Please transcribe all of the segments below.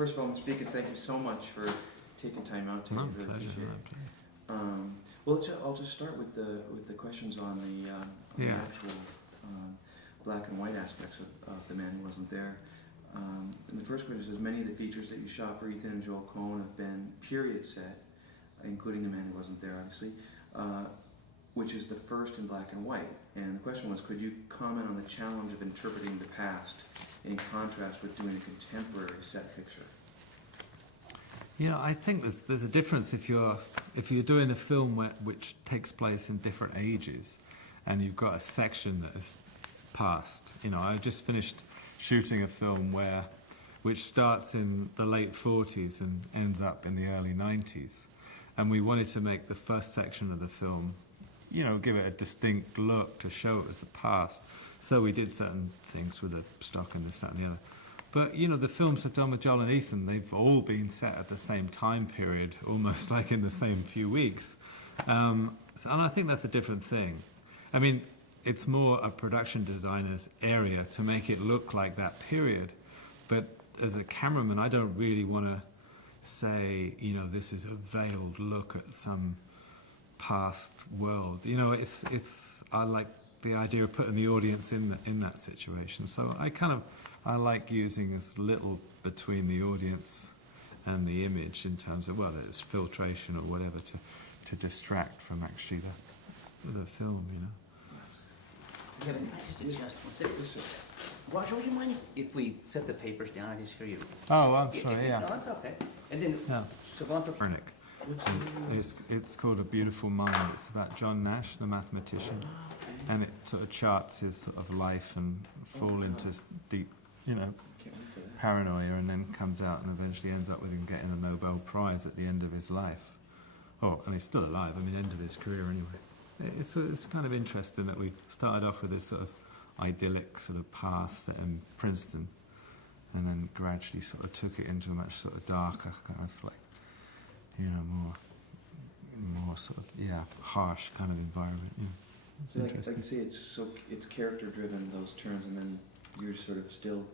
first of all, Mr. Deakins, thank you so much for taking time out today. No, really pleasure. appreciate it. Well, I'll just start with the questions on the actual black and white aspects of The Man Who Wasn't There. And the first question says, many of the features that you shot for Ethan and Joel Coen have been period set, including The Man Who Wasn't There, obviously, which is the first in black and white. And the question was, could you comment on the challenge of interpreting the past in contrast with doing a contemporary set picture? I think there's a difference if you're doing a film which takes place in different ages, and you've got a section that is past. I just finished shooting a film which starts in the late 40s and ends up in the early 90s, and we wanted to make the first section of the film, give it a distinct look to show it was the past. So we did certain things with the stock and this, that, and the other. But, the films I've done with Joel and Ethan, they've all been set at the same time period, almost like in the same few weeks. And I think that's a different thing. I mean, it's more a production designer's area to make it look like that period. But as a cameraman, I don't really want to say, this is a veiled look at some past world. I like the idea of putting the audience in that situation. So I like using as little between the audience and the image in terms of, whether it's filtration or whatever, to distract from actually the film, Can I just adjust one second? Roger, would you mind if we set the papers down? I just hear you. Oh, I'm sorry, No, that's okay. And then, Savanta... It's called A Beautiful Mind. It's about John Nash, the mathematician, and it sort of charts his sort of life and fall into deep, paranoia, and then comes out and eventually ends up with him getting a Nobel Prize at the end of his life. And he's still alive. End of his career anyway. It's kind of interesting that we started off with this sort of idyllic sort of past set in Princeton, and then gradually sort of took it into a much sort of darker kind of like, more sort of harsh kind of environment. It's interesting. I can see it's character driven, those turns, and then you're sort of still.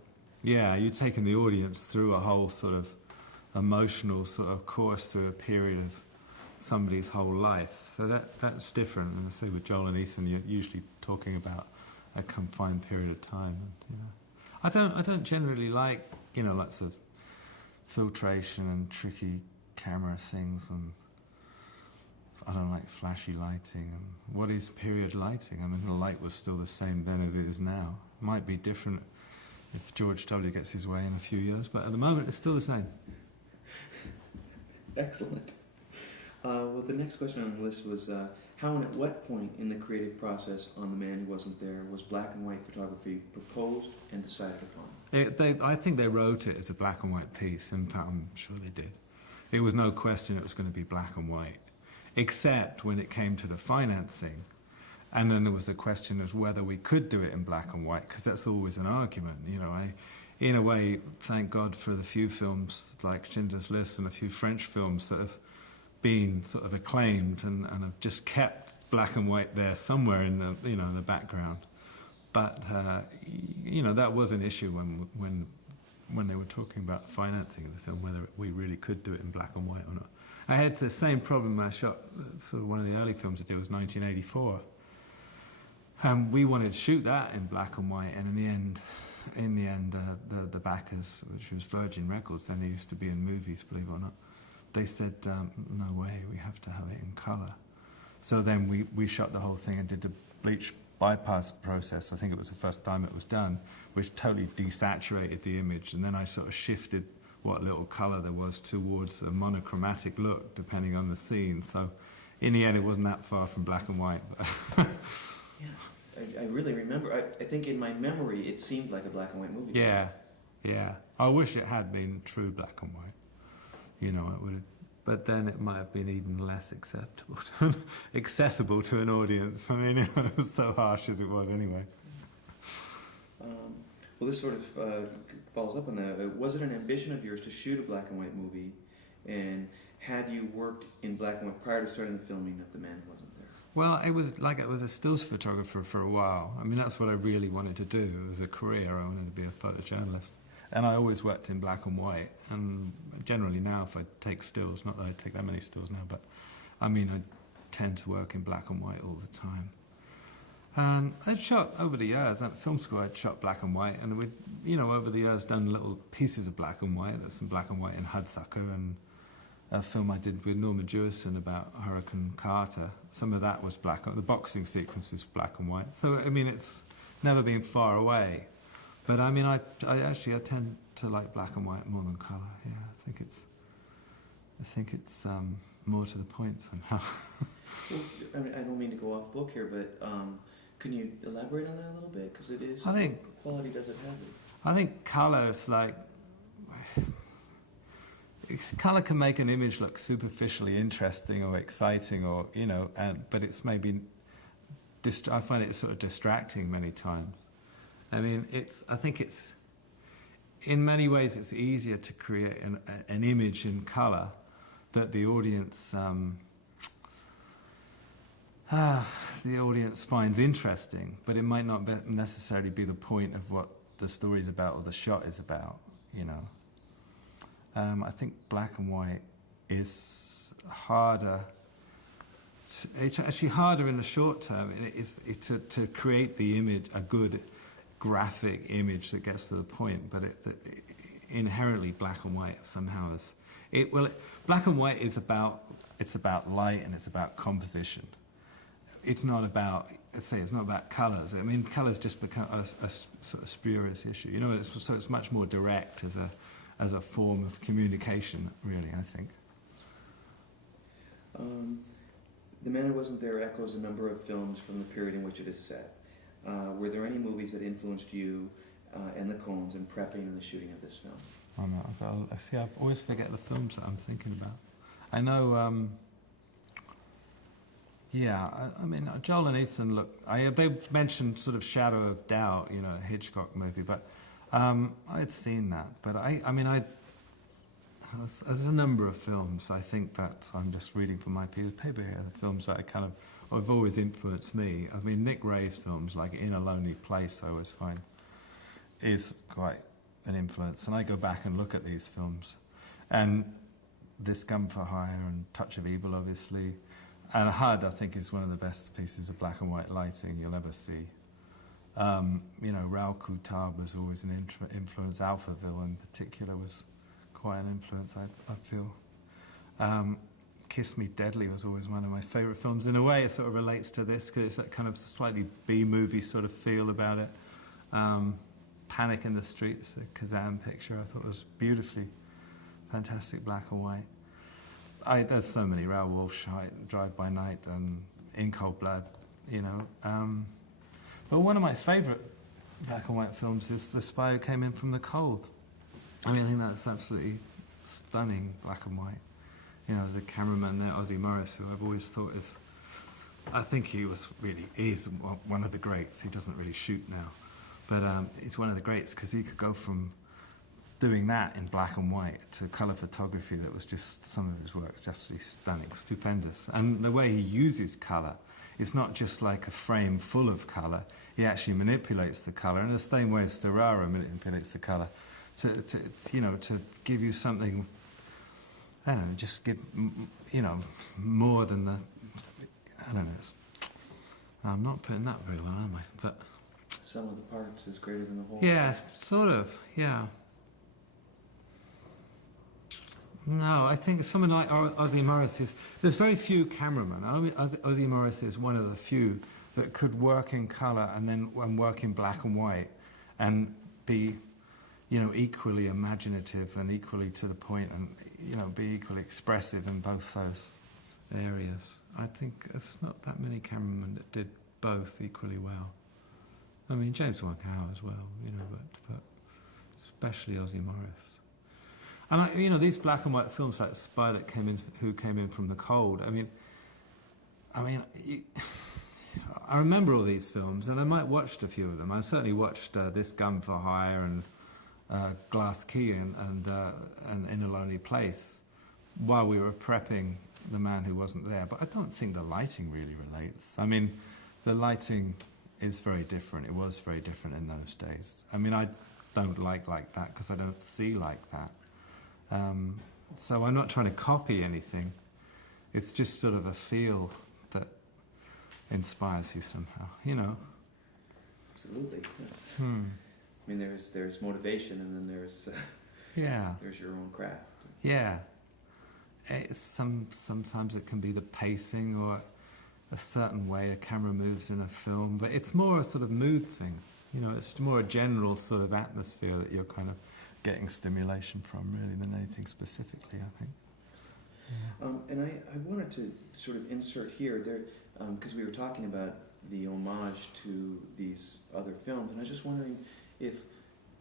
Yeah, you're taking the audience through a whole sort of emotional sort of course through a period of somebody's whole life. So that's different. And I say with Joel and Ethan, you're usually talking about a confined period of time. And, I don't generally like lots of filtration and tricky camera things, and I don't like flashy lighting. And what is period lighting? The light was still the same then as it is now. It might be different if George W. gets his way in a few years, but at the moment it's still the same. Excellent. Well, the next question on the list was, how and at what point in the creative process on The Man Who Wasn't There was black and white photography proposed and decided upon? I think they wrote it as a black and white piece. In fact, I'm sure they did. It was no question it was going to be black and white, except when it came to the financing. And then there was a question of whether we could do it in black and white, because that's always an argument. In a way, thank God for the few films like Schindler's List and a few French films that have been sort of acclaimed and have just kept black and white there somewhere in the the background. But that was an issue when they were talking about financing of the film, whether we really could do it in black and white or not. I had the same problem when I shot sort of one of the early films I did was 1984. We wanted to shoot that in black and white, and in the end, the backers, which was Virgin Records, then they used to be in movies, believe it or not, they said, no way, we have to have it in colour. So then we shot the whole thing and did the bleach bypass process. I think it was the first time it was done, which totally desaturated the image, and then I sort of shifted what little colour there was towards a monochromatic look, depending on the scene. So in the end, it wasn't that far from black and white. Yeah, I really remember. I think in my memory, it seemed like a black and white movie. Yeah. I wish it had been true black and white. It would have. But then it might have been even less accessible to an audience. It was so harsh as it was anyway. Well, this sort of follows up on that. Was it an ambition of yours to shoot a black and white movie? And had you worked in black and white prior to starting the filming of The Man Who Wasn't There? Well, I was a stills photographer for a while. That's what I really wanted to do as a career. I wanted to be a photojournalist. and I always worked in black and white. And generally now, if I take stills, not that I take that many stills now, but I mean, I tend to work in black and white all the time. And I'd shot over the years at film school. I'd shot black and white, and we'd, over the years done little pieces of black and white. There's some black and white in Hudsucker, and a film I did with Norma Jewison about Hurricane Carter. Some of that was black. The boxing sequence was black and white. So I mean, it's never been far away. But I mean, I tend to like black and white more than color. Yeah, I think it's more to the point somehow. Well, I mean, I don't mean to go off book here, but can you elaborate on that a little bit? Because it is, I think, quality doesn't have it. I think color is like, color can make an image look superficially interesting or exciting, or but it's maybe I find it sort of distracting many times. I mean, I think it's in many ways it's easier to create an image in color that the audience finds interesting, but it might not necessarily be the point of what the story is about or the shot is about, I think black and white is harder. It's actually harder in the short term to create the image, a good graphic image that gets to the point, but inherently black and white somehow is... black and white is about light and it's about composition. It's not about, it's not about colours. I mean, colours just become a sort of spurious issue. So it's much more direct as a form of communication, really, I think. The Man Who Wasn't There echoes a number of films from the period in which it is set. Were there any movies that influenced you and the Coens in prepping and the shooting of this film? I know. I always forget the films that I'm thinking about. I know... I mean, Joel and Ethan they mentioned sort of Shadow of Doubt, a Hitchcock movie, but I'd seen that. But there's a number of films, I think, that I'm just reading from my paper here, the films that have always influenced me. I mean, Nick Ray's films, like In a Lonely Place, I always find, is quite an influence. And I go back and look at these films. And This Gun for Hire and Touch of Evil, obviously. And HUD, I think, is one of the best pieces of black and white lighting you'll ever see. Raoul Coutab was always an influence. Alphaville, in particular, was quite an influence, I feel. Kiss Me Deadly was always one of my favourite films. In a way, it sort of relates to this, because it's that kind of slightly B-movie sort of feel about it. Panic in the Streets, the Kazan picture, I thought was beautifully fantastic black and white. There's so many, Raoul Walsh, Drive by Night, In Cold Blood, But one of my favourite black and white films is The Spy Who Came In From the Cold. I mean, I think that's absolutely stunning black and white. There's a cameraman there, Ozzie Morris, who I've always thought I think he is one of the greats. He doesn't really shoot now. But he's one of the greats because he could go from doing that in black and white to colour photography that was just, some of his work is absolutely stunning, stupendous. And the way he uses colour, it's not just like a frame full of colour, he actually manipulates the colour in the same way as Storaro manipulates the colour to give you something, I don't know, just give, more than the, I don't know, I'm not putting that very well, am I? But Sum of the parts is greater than the whole. Yes, sort of, yeah. No, I think someone like Ozzie Morris there's very few cameramen. Ozzie Morris is one of the few that could work in colour and work in black and white and be, equally imaginative and equally to the point and, be equally expressive in both those areas. I think there's not that many cameramen that did both equally well. I mean, James Wong Howe as well, but especially Ozzie Morris. And these black and white films like Spy Who Came In From the Cold. I mean, I remember all these films, and I might have watched a few of them. I certainly watched This Gun for Hire and Glass Key and In a Lonely Place while we were prepping The Man Who Wasn't There. But I don't think the lighting really relates. I mean, the lighting is very different. It was very different in those days. I mean, don't like that because I don't see like that. So I'm not trying to copy anything. It's just sort of a feel that inspires you somehow, you know. Absolutely. I mean, there's motivation, and then there's there's your own craft. Yeah. Sometimes it can be the pacing or a certain way a camera moves in a film, but it's more a sort of mood thing. You know, it's more a general sort of atmosphere that you're kind of getting stimulation from, really, than anything specifically, I think. Yeah. And I wanted to sort of insert here, because we were talking about the homage to these other films, and I was just wondering if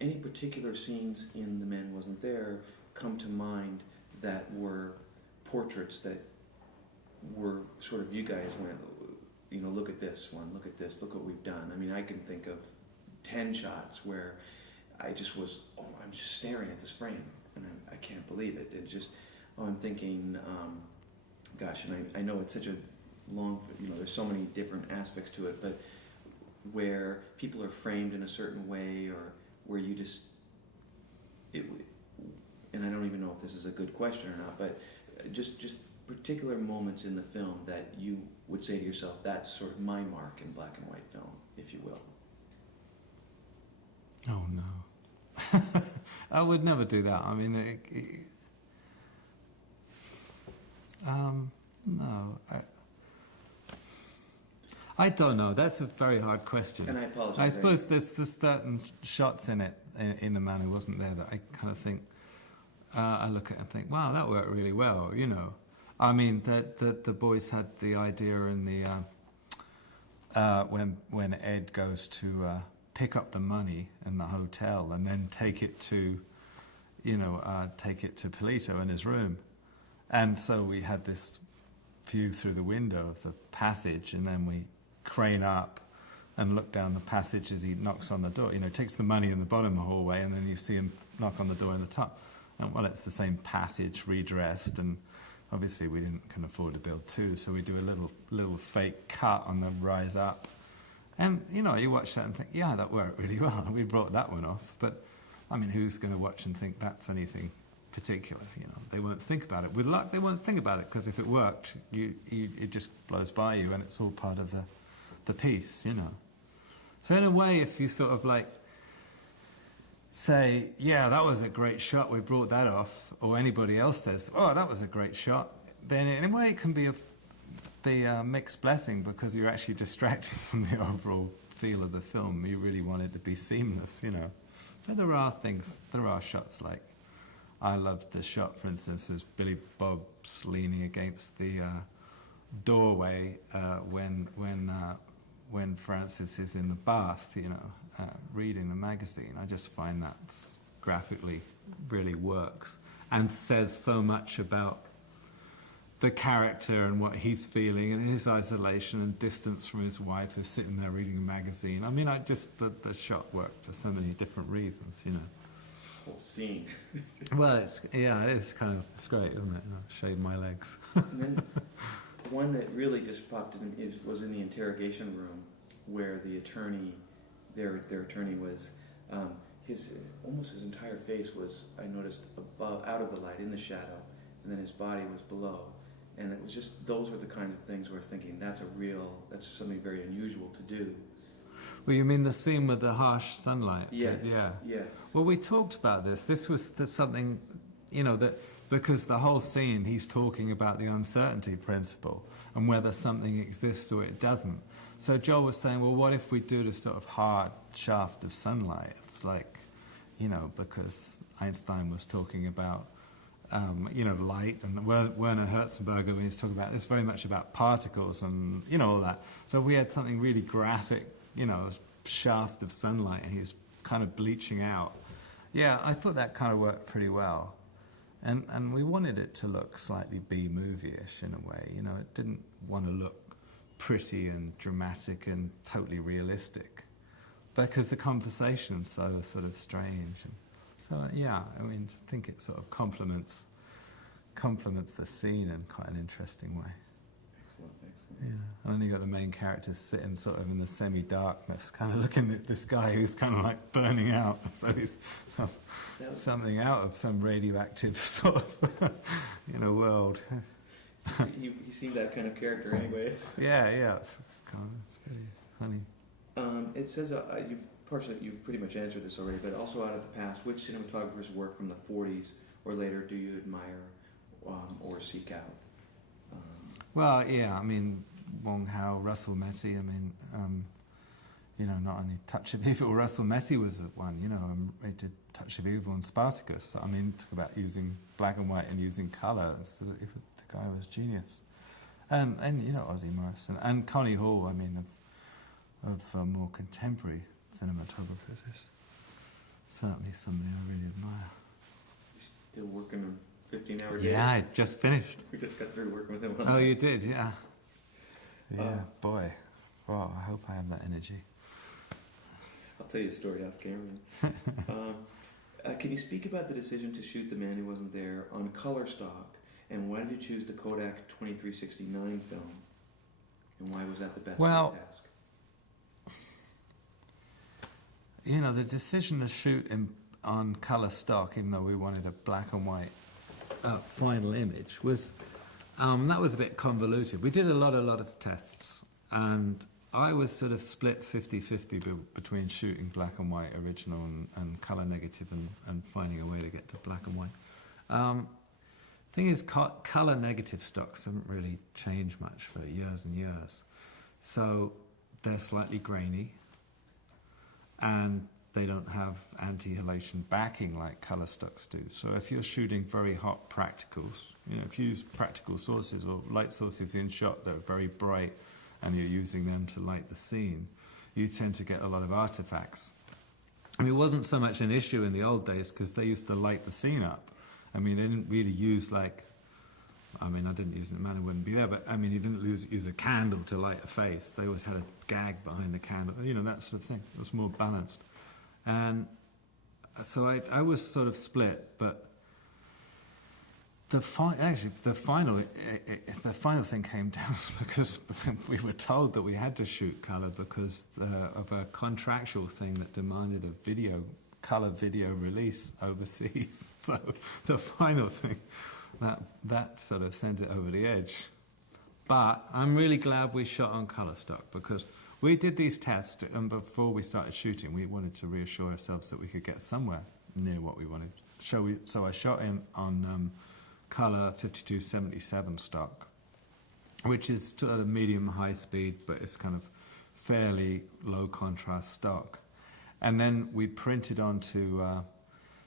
any particular scenes in The Man Wasn't There come to mind that were portraits that were sort of, you guys went, you know, look at this one, look at this, look what we've done. I mean, I can think of 10 shots where I just was, I'm just staring at this frame, and I can't believe it. It's just, I'm thinking, gosh, and I know it's such a long, you know, there's so many different aspects to it, but where people are framed in a certain way, or where you just, and I don't even know if this is a good question or not, but just particular moments in the film that you would say to yourself, that's sort of my mark in black and white film, if you will. Oh no. I would never do that. I mean, no. I don't know. That's a very hard question. And I apologize. I suppose there's certain shots in it, in The Man Who Wasn't There, that I kind of think, I look at it and think, wow, that worked really well, you know. I mean, the boys had the idea in the when Ed goes to pick up the money in the hotel and then take it to Polito in his room, and so we had this view through the window of the passage, and then we crane up and look down the passage as he knocks on the door. You know, takes the money in the bottom of the hallway, and then you see him knock on the door in the top. And well, it's the same passage redressed, and obviously we can afford to build two, so we do a little fake cut on the rise up. And, you know, you watch that and think, yeah, that worked really well. We brought that one off. But, I mean, who's going to watch and think that's anything particular? You know, they won't think about it. With luck, they won't think about it, because if it worked, it just blows by you, and it's all part of the piece, you know. So in a way, if you sort of like say, yeah, that was a great shot, we brought that off, or anybody else says, oh, that was a great shot, then in a way it can be the mixed blessing, because you're actually distracting from the overall feel of the film. You really want it to be seamless, you know. But there are shots like, I loved the shot, for instance, of Billy Bob's leaning against the doorway when Francis is in the bath, you know, reading the magazine. I just find that graphically really works and says so much about the character and what he's feeling and his isolation and distance from his wife who's sitting there reading a magazine. I mean, the shot worked for so many different reasons, you know. Whole scene. Well, it's kind of, it's great, isn't it? You know, shave my legs. And then one that really just popped in was in the interrogation room, where the attorney, their attorney was, his entire face was, I noticed, above, out of the light, in the shadow, and then his body was below. And it was just, those were the kind of things where I was thinking, that's something very unusual to do. Well, you mean the scene with the harsh sunlight? Yes. Yeah. Yes. Well, we talked about this. This was something, you know, that because the whole scene, he's talking about the uncertainty principle and whether something exists or it doesn't. So Joel was saying, well, what if we do this sort of hard shaft of sunlight? It's like, you know, because Einstein was talking about, you know, light, and Werner Herzberger, when he's talking about, it's very much about particles and, you know, all that. So we had something really graphic, you know, a shaft of sunlight, and he's kind of bleaching out. Yeah, I thought that kind of worked pretty well. And we wanted it to look slightly B-movie-ish in a way, you know. It didn't want to look pretty and dramatic and totally realistic, because the conversation's so sort of strange. And so, yeah, I mean, I think it sort of complements the scene in quite an interesting way. Excellent, excellent. Yeah, and then you got the main character sitting sort of in the semi-darkness, kind of looking at this guy who's kind of like burning out. So he's something out of some radioactive sort of world. You seem that kind of character, anyways. Yeah, it's pretty funny. It says you've pretty much answered this already, but also out of the past, which cinematographer's work from the 40s or later do you admire or seek out? Well, yeah, I mean, Wong Hao, Russell Messi, I mean, not only Touch of Evil, Russell Messi was one, he did Touch of Evil and Spartacus. I mean, talk about using black and white and using colour. So the guy was genius. And Ozzie Morrison. And Connie Hall, I mean, of more contemporary cinematographers is certainly somebody I really admire. You're still working on 15-hour days? Yeah, I just finished. We just got through working with him. Oh, you did, yeah. Yeah, boy. Wow, I hope I have that energy. I'll tell you a story off camera. Can you speak about the decision to shoot The Man Who Wasn't There on color stock, and why did you choose the Kodak 2369 film, and why was that the best task? The decision to shoot on color stock, even though we wanted a black and white final image, was that was a bit convoluted. We did a lot of tests, and I was sort of split 50-50 between shooting black and white original and color negative and finding a way to get to black and white. Thing is, color negative stocks haven't really changed much for years and years. So they're slightly grainy, and they don't have anti-halation backing like color stocks do. So if you're shooting very hot practicals, if you use practical sources or light sources in shot that are very bright, and you're using them to light the scene, you tend to get a lot of artifacts. I mean, it wasn't so much an issue in the old days because they used to light the scene up. I mean, they didn't really use I didn't use it, man, it wouldn't be there, but I mean, you didn't use a candle to light a face. They always had a gag behind the candle, that sort of thing. It was more balanced. And so I was sort of split, but the final thing came down because we were told that we had to shoot color because of a contractual thing that demanded a color video release overseas. So the final thing that sort of sent it over the edge. But I'm really glad we shot on color stock because we did these tests, and before we started shooting, we wanted to reassure ourselves that we could get somewhere near what we wanted. So I shot in on color 52-77 stock, which is still at a medium high speed, but it's kind of fairly low contrast stock. And then we printed onto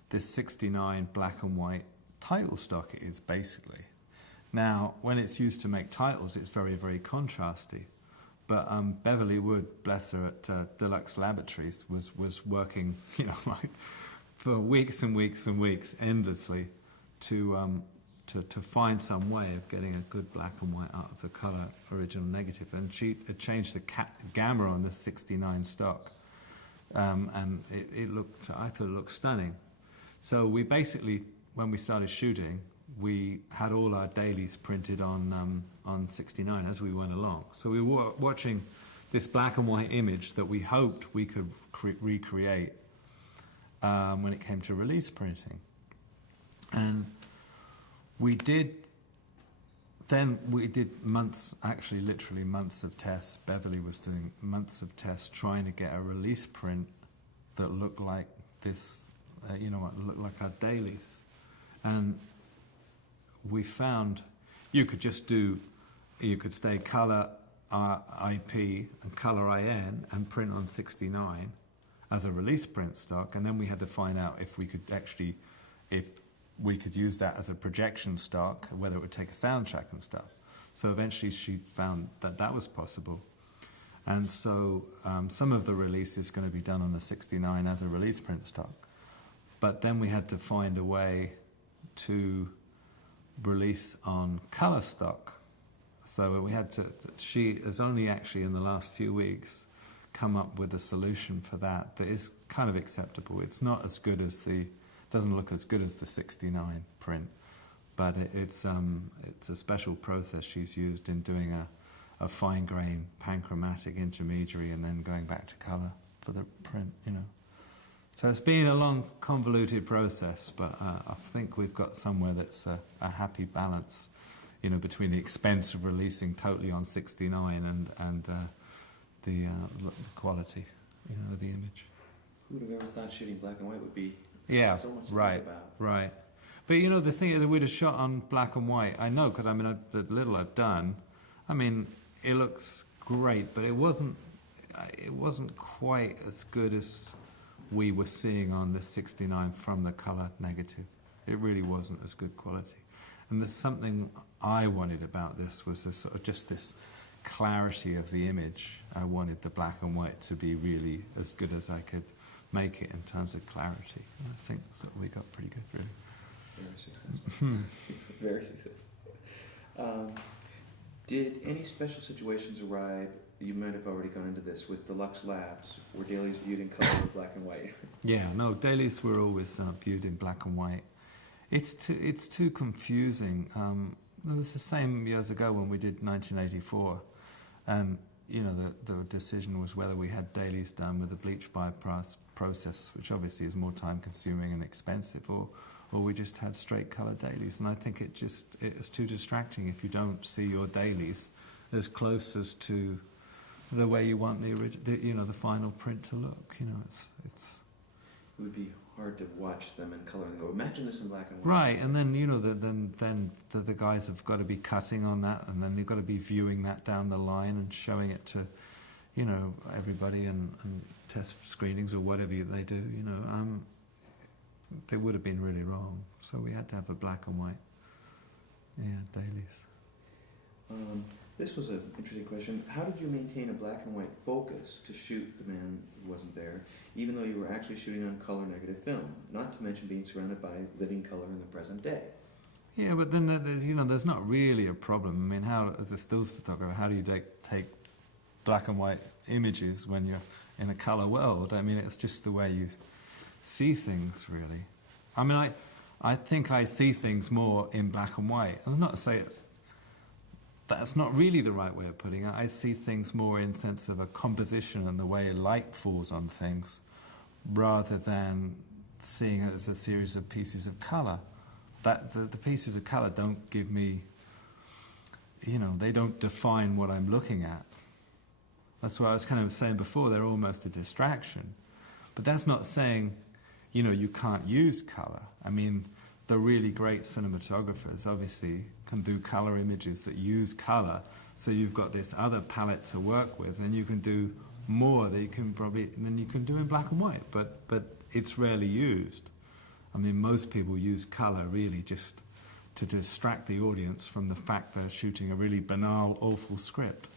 this 69 black and white title stock, it is basically. Now, when it's used to make titles, it's very, very contrasty. But Beverly Wood, bless her, at Deluxe Laboratories, was working, for weeks and weeks and weeks, endlessly, to find some way of getting a good black and white out of the color original negative. And she had changed the gamma on the 69 stock, and I thought it looked stunning. So we basically, when we started shooting, we had all our dailies printed on 69 as we went along. So we were watching this black and white image that we hoped we could recreate when it came to release printing. And we did months, actually literally months of tests. Beverly was doing months of tests trying to get a release print that looked like this, looked like our dailies. And we found you could stay color IP and color IN and print on 69 as a release print stock, and then we had to find out if we could use that as a projection stock, whether it would take a soundtrack and stuff. So eventually she found that was possible. And so some of the release is going to be done on the 69 as a release print stock. But then we had to find a way to release on color stock. So we had to, she has only actually in the last few weeks come up with a solution for that is kind of acceptable. It's not as good as doesn't look as good as the 69 print, but it's a special process she's used in doing a fine grain panchromatic intermediary and then going back to colour for the print, you know. So it's been a long, convoluted process, but I think we've got somewhere that's a happy balance, you know, between the expense of releasing totally on 69 and the quality, you know, of the image. Who would have ever thought shooting black and white would be Yeah, so much to right, think about? right. But you know, the thing is, we'd have shot on black and white. I know, because I mean, the little I've done, I mean, it looks great, but it wasn't quite as good as we were seeing on the 69 from the colour negative. It really wasn't as good quality. And there's something I wanted about this was this sort of just this clarity of the image. I wanted the black and white to be really as good as I could make it in terms of clarity. And I think that's what we got pretty good, really. Very successful. Very successful. Did any special situations arrive? You might have already gone into this with Deluxe Labs. Were dailies viewed in color or black and white? Yeah, no, dailies were always viewed in black and white. It's too confusing. It was the same years ago when we did 1984, and you know the decision was whether we had dailies done with a bleach bypass process, which obviously is more time consuming and expensive, or we just had straight color dailies. And I think it is too distracting if you don't see your dailies as close as to the way you want the final print to look. You know, it's. It would be hard to watch them in color and go, imagine this in black and white. Right, and then you know then the guys have got to be cutting on that, and then they've got to be viewing that down the line and showing it to, you know, everybody and test screenings or whatever they do. You know, they would have been really wrong. So we had to have a black and white. Yeah, dailies. This was an interesting question. How did you maintain a black and white focus to shoot the man who wasn't there, even though you were actually shooting on color negative film, not to mention being surrounded by living color in the present day? Yeah, but then there's not really a problem. I mean, how, as a stills photographer, how do you take black and white images when you're in a color world? I mean, it's just the way you see things, really. I mean, I think I see things more in black and white. I'm not to say that's not really the right way of putting it. I see things more in sense of a composition and the way light falls on things, rather than seeing it as a series of pieces of colour. That the pieces of colour don't give me, you know, they don't define what I'm looking at. That's what I was kind of saying before. They're almost a distraction, but that's not saying, you know, you can't use colour. I mean, the really great cinematographers obviously can do colour images that use colour, so you've got this other palette to work with, and you can do more than you can do in black and white, but it's rarely used. I mean, most people use colour really just to distract the audience from the fact they're shooting a really banal, awful script,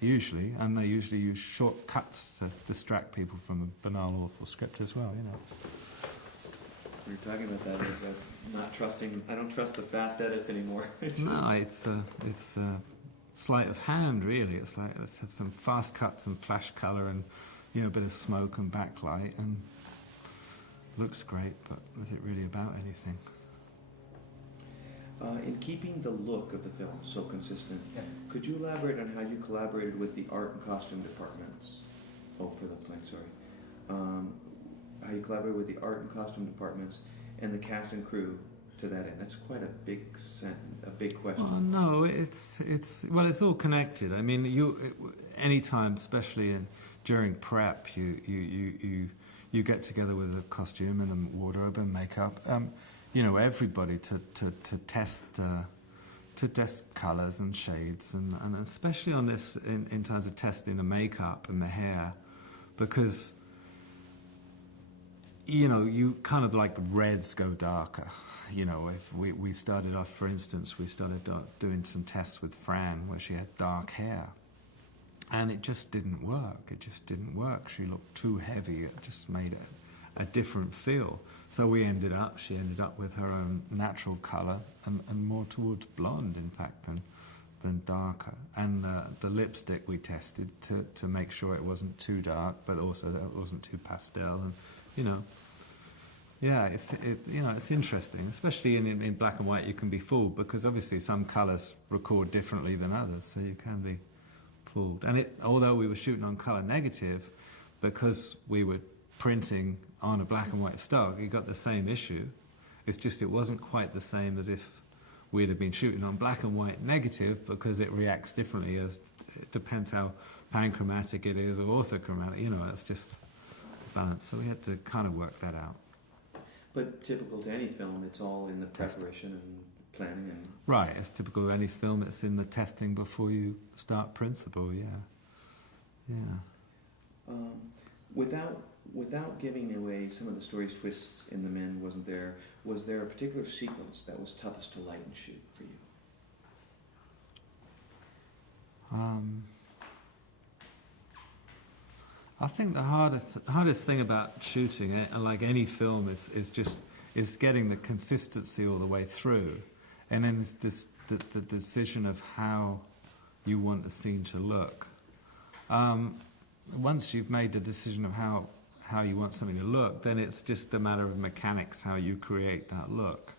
usually, and they usually use shortcuts to distract people from a banal, awful script as well, you know. We were talking about that, about not trusting. I don't trust the fast edits anymore. No, it's sleight of hand, really. It's like, let's have some fast cuts and flash colour and, you know, a bit of smoke and backlight, and looks great, but is it really about anything? In keeping the look of the film so consistent, Yeah. could you elaborate on how you collaborated with the art and costume departments? Oh, for the plane, sorry. How you collaborated with the art and costume departments and the cast and crew to that end. That's quite a big question. Well, no, it's all connected. I mean, anytime, especially during prep, you get together with a costume and a wardrobe and makeup. You know, everybody to test colours and shades, and especially on this in terms of testing the makeup and the hair, because, you know, you kind of like reds go darker. You know, if we started off, for instance, we started doing some tests with Fran where she had dark hair, and it just didn't work. It just didn't work. She looked too heavy. It just made a different feel. So she ended up with her own natural colour and more towards blonde, in fact, than darker. And the lipstick we tested to make sure it wasn't too dark, but also that it wasn't too pastel. And, you know, yeah, it's interesting, especially in black and white. You can be fooled because obviously some colours record differently than others, so you can be fooled. And although we were shooting on colour negative, because we were printing on a black and white stock, you got the same issue. It's just it wasn't quite the same as if we'd have been shooting on black and white negative, because it reacts differently. It depends how panchromatic it is or orthochromatic. You know, it's just balance. So we had to kind of work that out. But typical to any film, it's all in the preparation and planning and... Right, it's typical of any film. It's in the testing before you start principal, yeah. Without giving away some of the story's twists in The Men, was there a particular sequence that was toughest to light and shoot for you? I think the hardest thing about shooting it, and like any film, is getting the consistency all the way through, and then it's just the decision of how you want the scene to look. Once you've made the decision of how you want something to look, then it's just a matter of mechanics, how you create that look.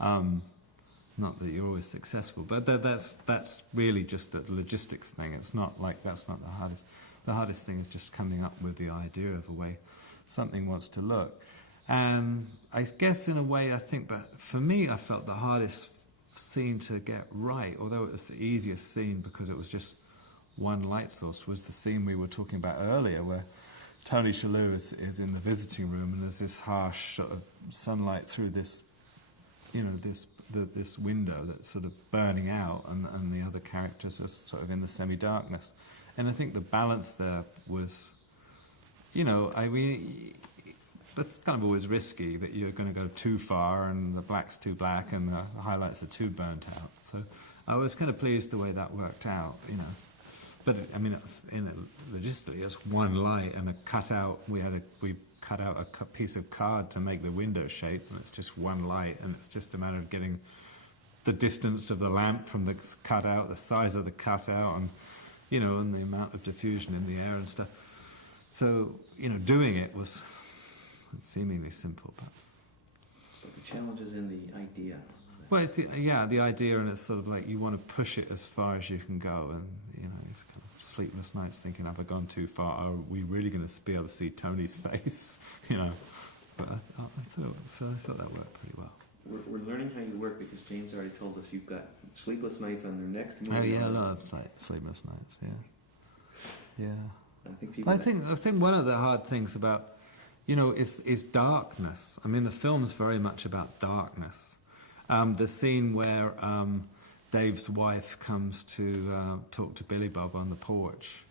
Not that you're always successful, but that's really just a logistics thing. It's not like that's not the hardest. The hardest thing is just coming up with the idea of a way something wants to look. And I guess in a way, I think that for me, I felt the hardest scene to get right, although it was the easiest scene because it was just one light source, was the scene we were talking about earlier, where Tony Shalhoub is in the visiting room, and there's this harsh sort of sunlight through this, you know, this window that's sort of burning out, and the other characters are sort of in the semi-darkness. And I think the balance there was, you know, I mean, that's kind of always risky, that you're going to go too far and the black's too black and the highlights are too burnt out. So I was kind of pleased the way that worked out, you know. But I mean, it's logistically, it's one light and a cutout. We cut out a piece of card to make the window shape, and it's just one light, and it's just a matter of getting the distance of the lamp from the cutout, the size of the cutout, and you know, and the amount of diffusion in the air and stuff. So you know, doing it was seemingly simple, but the challenge is in the idea. Well, it's the idea, and it's sort of like you want to push it as far as you can go, and you know, it's kind of sleepless nights thinking, have I gone too far? Are we really going to be able to see Tony's face? You know, but I thought that worked pretty well. We're learning how you work because James already told us you've got sleepless nights on their next movie. Oh yeah, a lot of sleepless nights. Yeah. I think one of the hard things about, you know, is darkness. I mean, the film's very much about darkness. The scene where Dave's wife comes to talk to Billy Bob on the porch,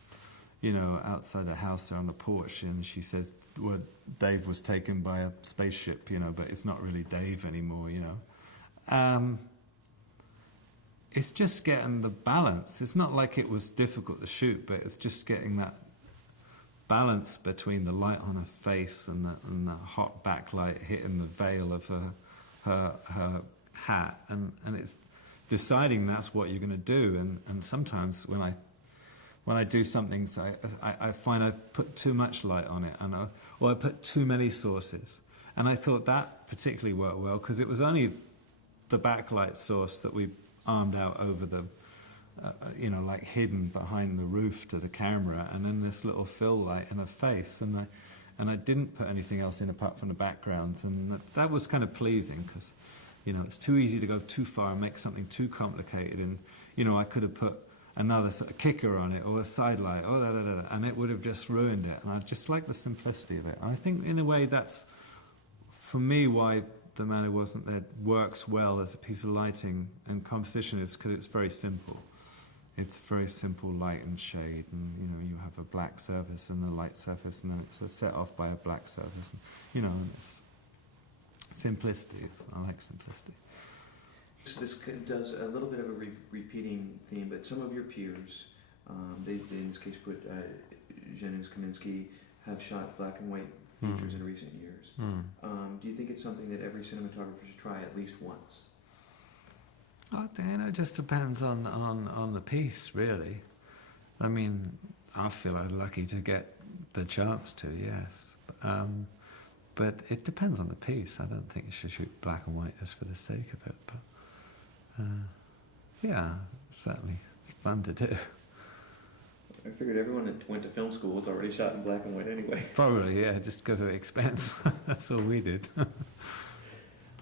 you know, outside the house there on the porch, and she says, well, Dave was taken by a spaceship, you know, but it's not really Dave anymore, you know. It's just getting the balance. It's not like it was difficult to shoot, but it's just getting that balance between the light on her face and the hot backlight hitting the veil of her hat, and it's deciding that's what you're going to do. And sometimes when I do something, so I find I put too much light on it, or I put too many sources. And I thought that particularly worked well because it was only the backlight source that we armed out over the, you know, like hidden behind the roof to the camera, and then this little fill light in her face, and I didn't put anything else in apart from the backgrounds, and that was kind of pleasing because, you know, it's too easy to go too far and make something too complicated, and you know, I could have put another sort of kicker on it or a side light, and it would have just ruined it. And I just like the simplicity of it. And I think in a way that's, for me, why The Man Who Wasn't There works well as a piece of lighting and composition is because it's very simple. It's very simple light and shade, and you know, you have a black surface and a light surface, and then it's set off by a black surface, and, you know, and it's simplicity. I like simplicity. This does a little bit of a repeating theme, but some of your peers, they in this case put Janusz Kaminski, have shot black and white features in recent years. Do you think it's something that every cinematographer should try at least once? You know, it just depends on the piece, really. I mean, I feel I'm lucky to get the chance to, yes. But it depends on the piece. I don't think you should shoot black and white just for the sake of it. But yeah, certainly it's fun to do. I figured everyone that went to film school was already shot in black and white anyway. Probably, yeah, just because of expense. That's all we did.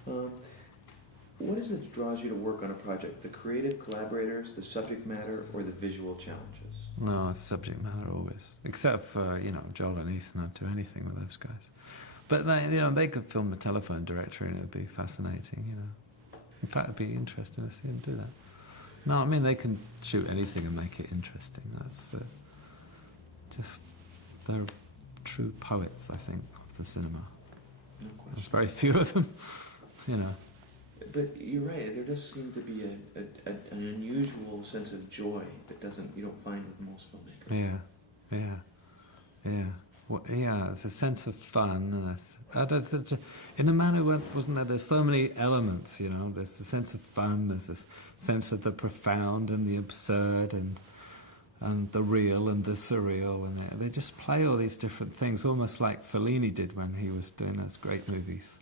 What is it that draws you to work on a project? The creative collaborators, the subject matter, or the visual challenges? No, it's subject matter always. Except for, Joel and Ethan, I'd do anything with those guys. But they could film a telephone directory and it would be fascinating, In fact, it'd be interesting to see them do that. No, I mean, they can shoot anything and make it interesting. That's they're true poets, I think, of the cinema. No question. There's very few of them, But you're right. There does seem to be an unusual sense of joy that you don't find with most filmmakers. Yeah. Well, yeah, it's a sense of fun, and in a manner, wasn't there? There's so many elements, There's a sense of fun. There's this sense of the profound and the absurd, and the real and the surreal, and they just play all these different things, almost like Fellini did when he was doing those great movies.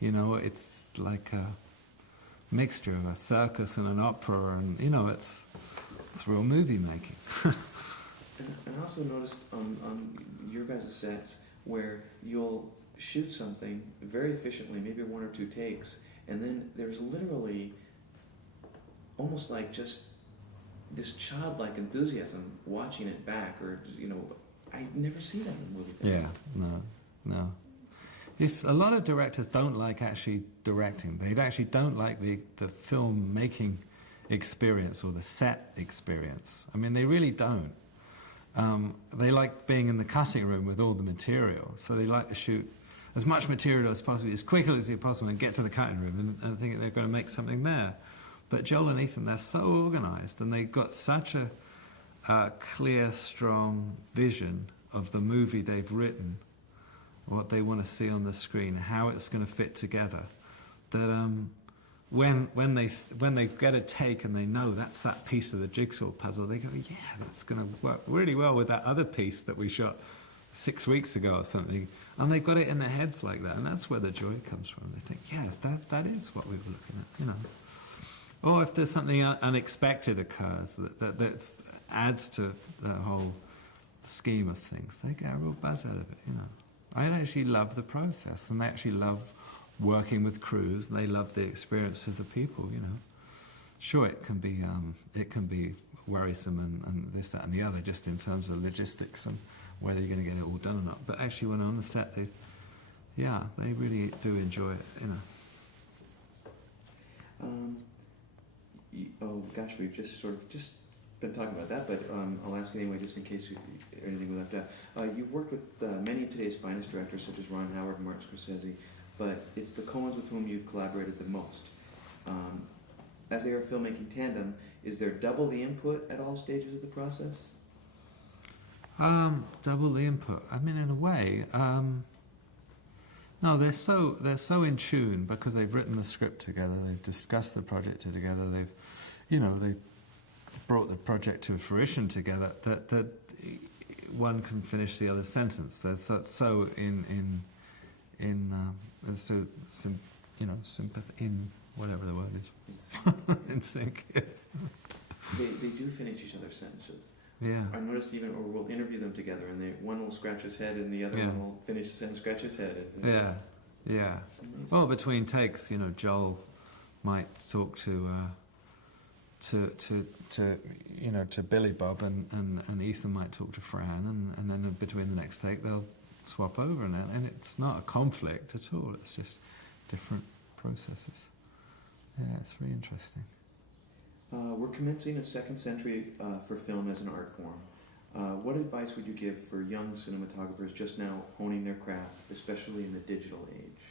It's like a mixture of a circus and an opera, and it's real movie making. And I also noticed on your guys' sets where you'll shoot something very efficiently, maybe 1 or 2 takes, and then there's literally almost like just this childlike enthusiasm watching it back, or I never see that in movies. Yeah, no. It's, a lot of directors don't like actually directing. They actually don't like the film making experience or the set experience. I mean, they really don't. They like being in the cutting room with all the material, so they like to shoot as much material as possible, as quickly as possible, and get to the cutting room and think they're going to make something there. But Joel and Ethan, they're so organised, and they've got such a clear, strong vision of the movie they've written, what they want to see on the screen, how it's going to fit together, that when they get a take and they know that's that piece of the jigsaw puzzle, they go, yeah, that's going to work really well with that other piece that we shot 6 weeks ago or something. And they've got it in their heads like that, and that's where the joy comes from. They think, yes, that is what we were looking at, Or if there's something unexpected occurs that adds to the whole scheme of things, they get a real buzz out of it, I actually love the process, and they actually love working with crews, and they love the experience of the people, Sure, it can be worrisome and this, that, and the other, just in terms of logistics and whether you're going to get it all done or not. But actually, when on the set, they really do enjoy it, Oh gosh, we've just been talking about that, but I'll ask anyway, just in case anything we left out. You've worked with many of today's finest directors, such as Ron Howard and Martin Scorsese, but it's the Coens with whom you've collaborated the most. As they are a filmmaking tandem, is there double the input at all stages of the process? Double the input. I mean, in a way, no. They're so in tune because they've written the script together. They've discussed the project together. They've brought the project to fruition together. That one can finish the other sentence. That's so sympathy, in whatever the word is, in sync. Yes. They do finish each other's sentences. Yeah. I noticed we'll interview them together, and one will scratch his head, and the other one will finish the sentence, scratch his head. Yeah. Well, between takes, Joel might talk to Billy Bob, and Ethan might talk to Fran, and then between the next take they'll swap over, and it's not a conflict at all. It's just different processes. Yeah, it's very interesting. We're commencing a second century for film as an art form. What advice would you give for young cinematographers just now honing their craft, especially in the digital age?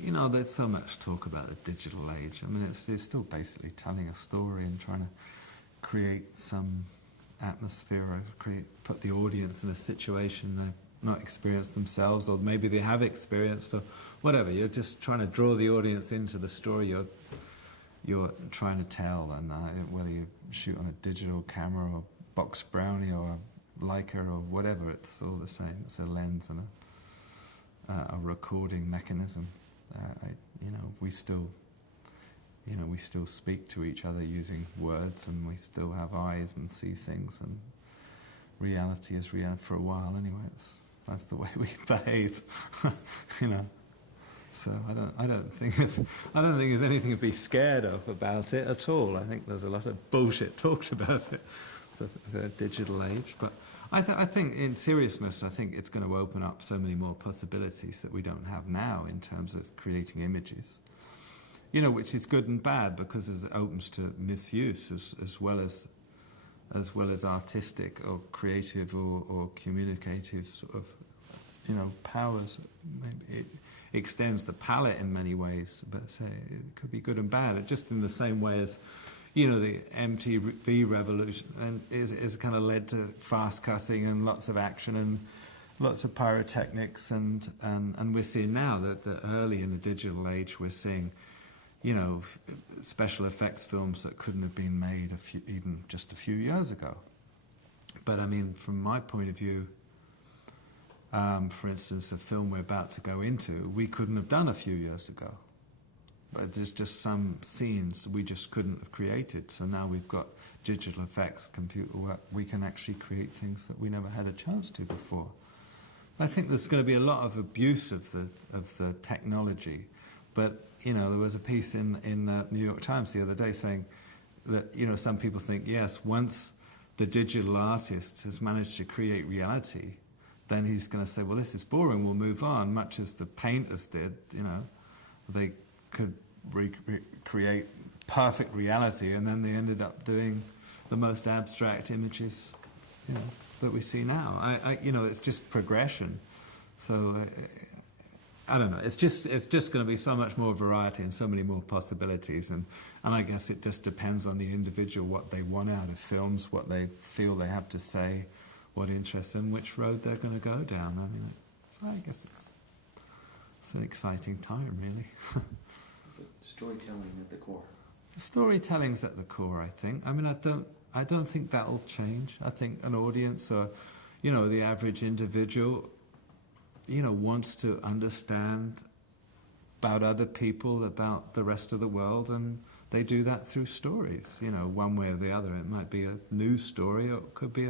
There's so much talk about the digital age. I mean, it's still basically telling a story and trying to create some atmosphere, or put the audience in a situation they've not experienced themselves, or maybe they have experienced, or whatever. You're just trying to draw the audience into the story you're trying to tell, and whether you shoot on a digital camera or box brownie or a Leica or whatever, it's all the same. It's a lens and a recording mechanism. We still speak to each other using words, and we still have eyes and see things, and reality is reality for a while anyway. That's the way we behave, you know. So I don't think there's anything to be scared of about it at all. I think there's a lot of bullshit talked about it, the digital age. But I think in seriousness, I think it's going to open up so many more possibilities that we don't have now in terms of creating images. You know, which is good and bad because it opens to misuse as well as artistic or creative or communicative sort of, you know, powers. Maybe it extends the palette in many ways, but say it could be good and bad. Just in the same way as, you know, the MTV revolution and is kind of led to fast cutting and lots of action and lots of pyrotechnics and we're seeing now that early in the digital age we're seeing, you know, special effects films that couldn't have been made even just a few years ago. But I mean, from my point of view, for instance, a film we're about to go into, we couldn't have done a few years ago. But there's just some scenes we just couldn't have created. So now we've got digital effects, computer work. We can actually create things that we never had a chance to before. I think there's going to be a lot of abuse of the technology. But, you know, there was a piece in the New York Times the other day saying that, you know, some people think, yes, once the digital artist has managed to create reality, then he's going to say, well, this is boring, we'll move on, much as the painters did, you know. They could recreate perfect reality, and then they ended up doing the most abstract images, you know, that we see now. You know, it's just progression. So I don't know. It's just going to be so much more variety and so many more possibilities, and I guess it just depends on the individual what they want out of films, what they feel they have to say, what interests them, which road they're going to go down. I mean, so I guess it's an exciting time, really. But storytelling at the core. Storytelling's at the core, I think. I mean, I don't think that'll change. I think an audience or, you know, the average individual, you know, wants to understand about other people, about the rest of the world, and they do that through stories, you know, one way or the other. It might be a news story, or it could be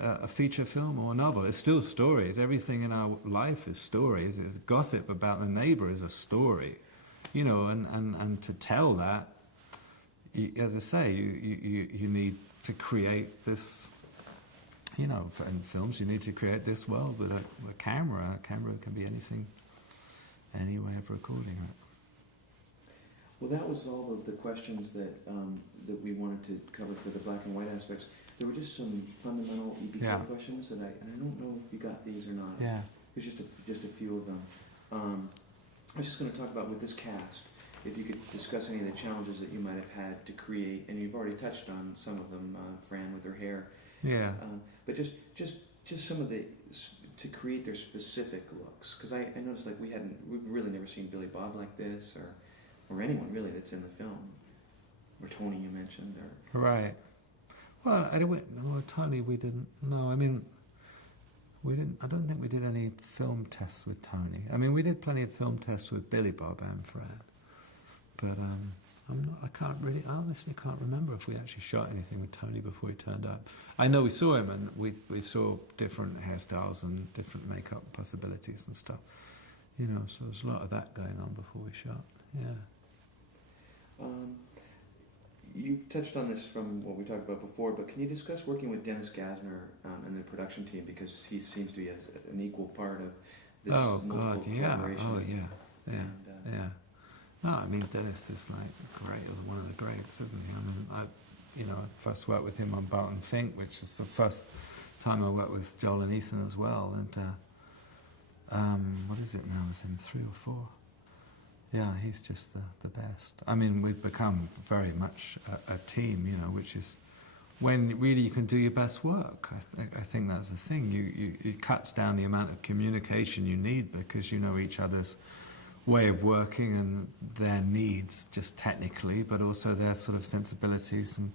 a feature film or a novel. It's still stories. Everything in our life is stories. It's gossip about the neighbor is a story, you know, and to tell that, as I say, you need to create this, you know, in films you need to create this world with a camera. A camera can be anything, any way of recording it. Well, that was all of the questions that we wanted to cover for the black and white aspects. There were just some fundamental EPK questions that I don't know if you got these or not. Yeah. There's just a few of them. I was just going to talk about with this cast, if you could discuss any of the challenges that you might have had to create, and you've already touched on some of them, Fran with her hair. Yeah. But just some of the to create their specific looks, because I noticed like we've really never seen Billy Bob like this, or anyone really that's in the film, or Tony you mentioned, or right. Well, Tony, we didn't. No, I mean, we didn't. I don't think we did any film tests with Tony. I mean, we did plenty of film tests with Billy Bob and Fran, but I honestly can't remember if we actually shot anything with Tony before he turned up. I know we saw him, and we saw different hairstyles and different makeup possibilities and stuff. You know, so there's a lot of that going on before we shot. Yeah. You've touched on this from what we talked about before, but can you discuss working with Dennis Gassner and the production team, because he seems to be an equal part of this collaboration? Oh, yeah. Yeah. No, I mean, Dennis is like great, one of the greats, isn't he? I mean, I first worked with him on Barton Fink, which is the first time I worked with Joel and Ethan as well. And what is it now with him? 3 or 4? Yeah, he's just the best. I mean, we've become very much a team, you know, which is when really you can do your best work. I think that's the thing. It cuts down the amount of communication you need because you know each other's way of working and their needs just technically, but also their sort of sensibilities, and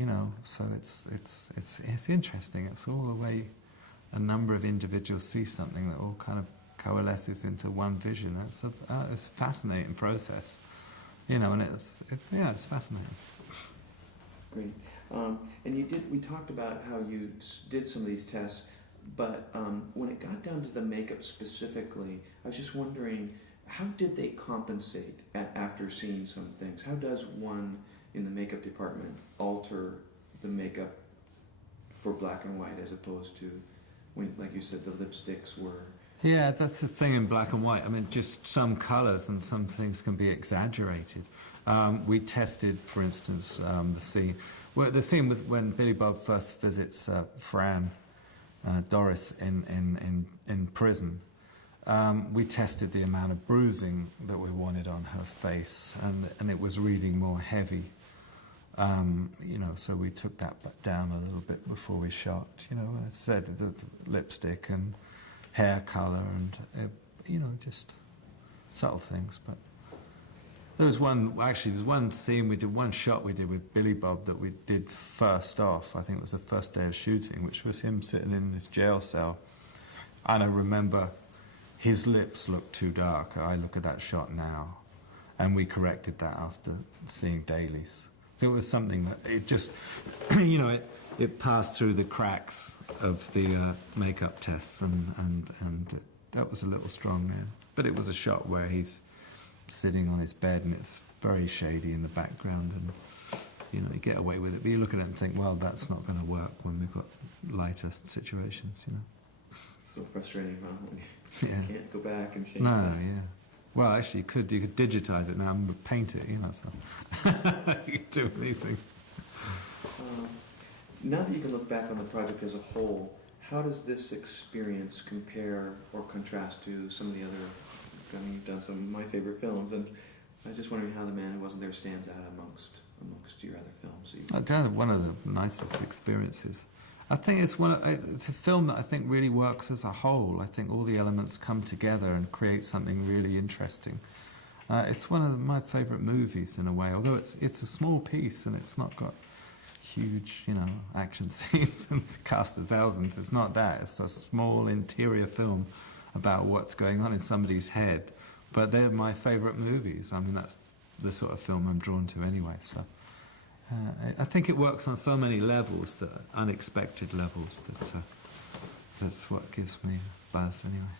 you know, so it's interesting. It's all the way a number of individuals see something that all kind of coalesces into one vision. It's a fascinating process, you know, and it's fascinating. Great. And we talked about how you did some of these tests, but when it got down to the makeup specifically, I was just wondering, how did they compensate after seeing some things? How does one in the makeup department alter the makeup for black and white as opposed to when, like you said, the lipsticks were... Yeah, that's the thing in black and white. I mean, just some colours and some things can be exaggerated. We tested, for instance, the scene. Well, the scene with when Billy Bob first visits Fran, Doris in prison. We tested the amount of bruising that we wanted on her face, and it was reading more heavy. So we took that down a little bit before we shot. I said the lipstick and hair colour and just subtle things. But there's one scene we did, one shot we did with Billy Bob that we did first off. I think it was the first day of shooting, which was him sitting in his jail cell. And I remember his lips looked too dark. I look at that shot now, and we corrected that after seeing dailies. So it was something that it just, it passed through the cracks of the makeup tests, and that was a little strong there. But it was a shot where he's sitting on his bed and it's very shady in the background, and you get away with it. But you look at it and think, well, that's not going to work when we've got lighter situations. So frustrating, huh? When Yeah. you can't go back and change No, that. yeah. Well, actually, you could digitize it now and paint it, so you could do anything. Now that you can look back on the project as a whole, how does this experience compare or contrast to some of the other... you've done some of my favorite films, and I was just wondering how The Man Who Wasn't There stands out amongst your other films. One of the nicest experiences. I think it's a film that I think really works as a whole. I think all the elements come together and create something really interesting. It's one of my favourite movies in a way, although it's a small piece and it's not got huge, action scenes and cast of thousands. It's not that. It's a small interior film about what's going on in somebody's head. But they're my favourite movies. I mean, that's the sort of film I'm drawn to anyway. So I think it works on so many levels, unexpected levels, that's what gives me a buzz anyway.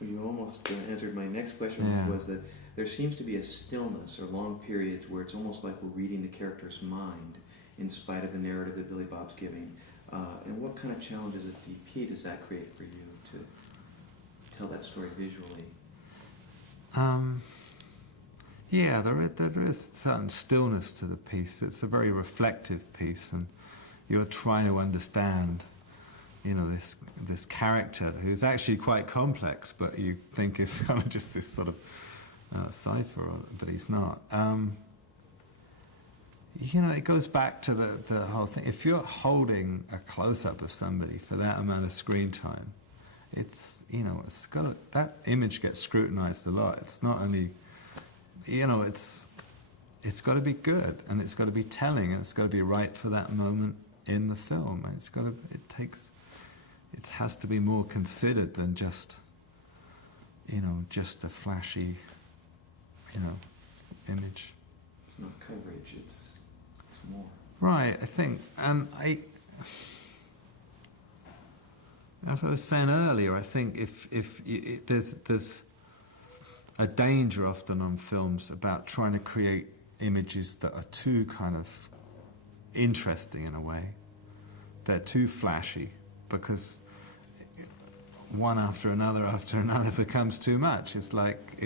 Well, you almost answered my next question, Yeah. was that there seems to be a stillness or long periods where it's almost like we're reading the character's mind in spite of the narrative that Billy Bob's giving. And what kind of challenges at DP does that create for you to tell that story visually? Yeah, there is certain stillness to the piece. It's a very reflective piece, and you're trying to understand, this character who's actually quite complex, but you think is kind of just this sort of cipher, but he's not. It goes back to the whole thing. If you're holding a close-up of somebody for that amount of screen time, it's that image gets scrutinized a lot. It's not only, it's got to be good, and it's got to be telling, and it's got to be right for that moment in the film. And it has to be more considered than just a flashy, image. It's not coverage, it's more. Right, I think, and as I was saying earlier, I think if there's a danger often on films about trying to create images that are too kind of interesting in a way. They're too flashy because one after another becomes too much. It's like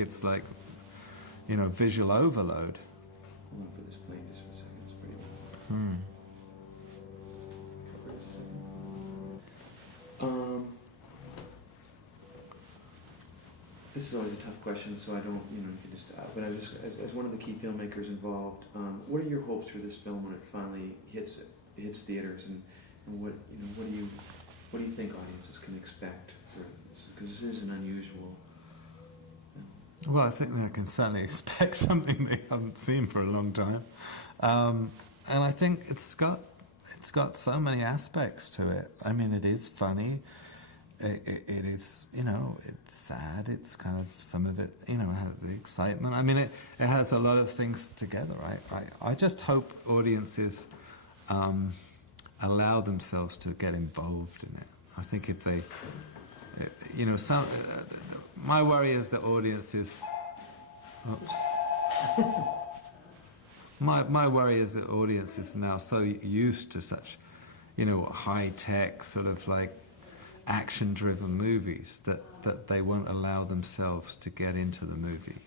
visual overload. Hold on for this plane just for a second. It's pretty loud. Cover this a second. This is always a tough question, so I don't, you can just. But as one of the key filmmakers involved, what are your hopes for this film when it finally hits theaters, and what do you think audiences can expect for this? Because this is an unusual. Well, I think they can certainly expect something they haven't seen for a long time, and I think it's got so many aspects to it. I mean, it is funny. It is, it's sad. It's kind of some of it, has the excitement. I mean, it has a lot of things together. I just hope audiences allow themselves to get involved in it. I think if they, my worry is that audiences. My worry is that audiences are now so used to such, high-tech sort of like action-driven movies that they won't allow themselves to get into the movie.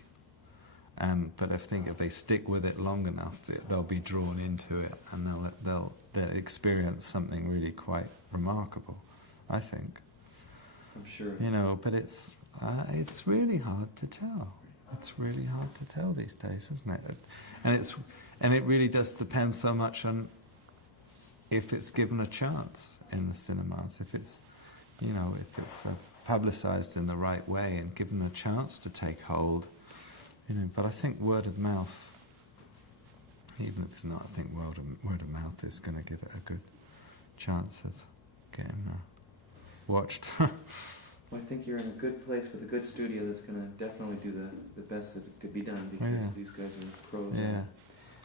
But I think if they stick with it long enough, they'll be drawn into it, and they'll experience something really quite remarkable, I think. I'm sure. But it's really hard to tell. It's really hard to tell these days, isn't it? And it really does depend so much on if it's given a chance in the cinemas, if it's publicised in the right way and given a chance to take hold. But I think word of mouth, even if it's not, I think word of mouth is going to give it a good chance of getting watched. Well, I think you're in a good place with a good studio that's going to definitely do the best that could be done, because these guys are pros. Yeah.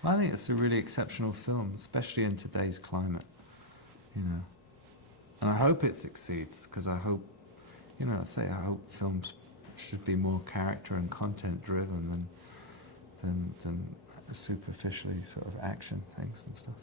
I think it's a really exceptional film, especially in today's climate, And I hope it succeeds, because I hope, I hope films should be more character and content driven than superficially sort of action things and stuff,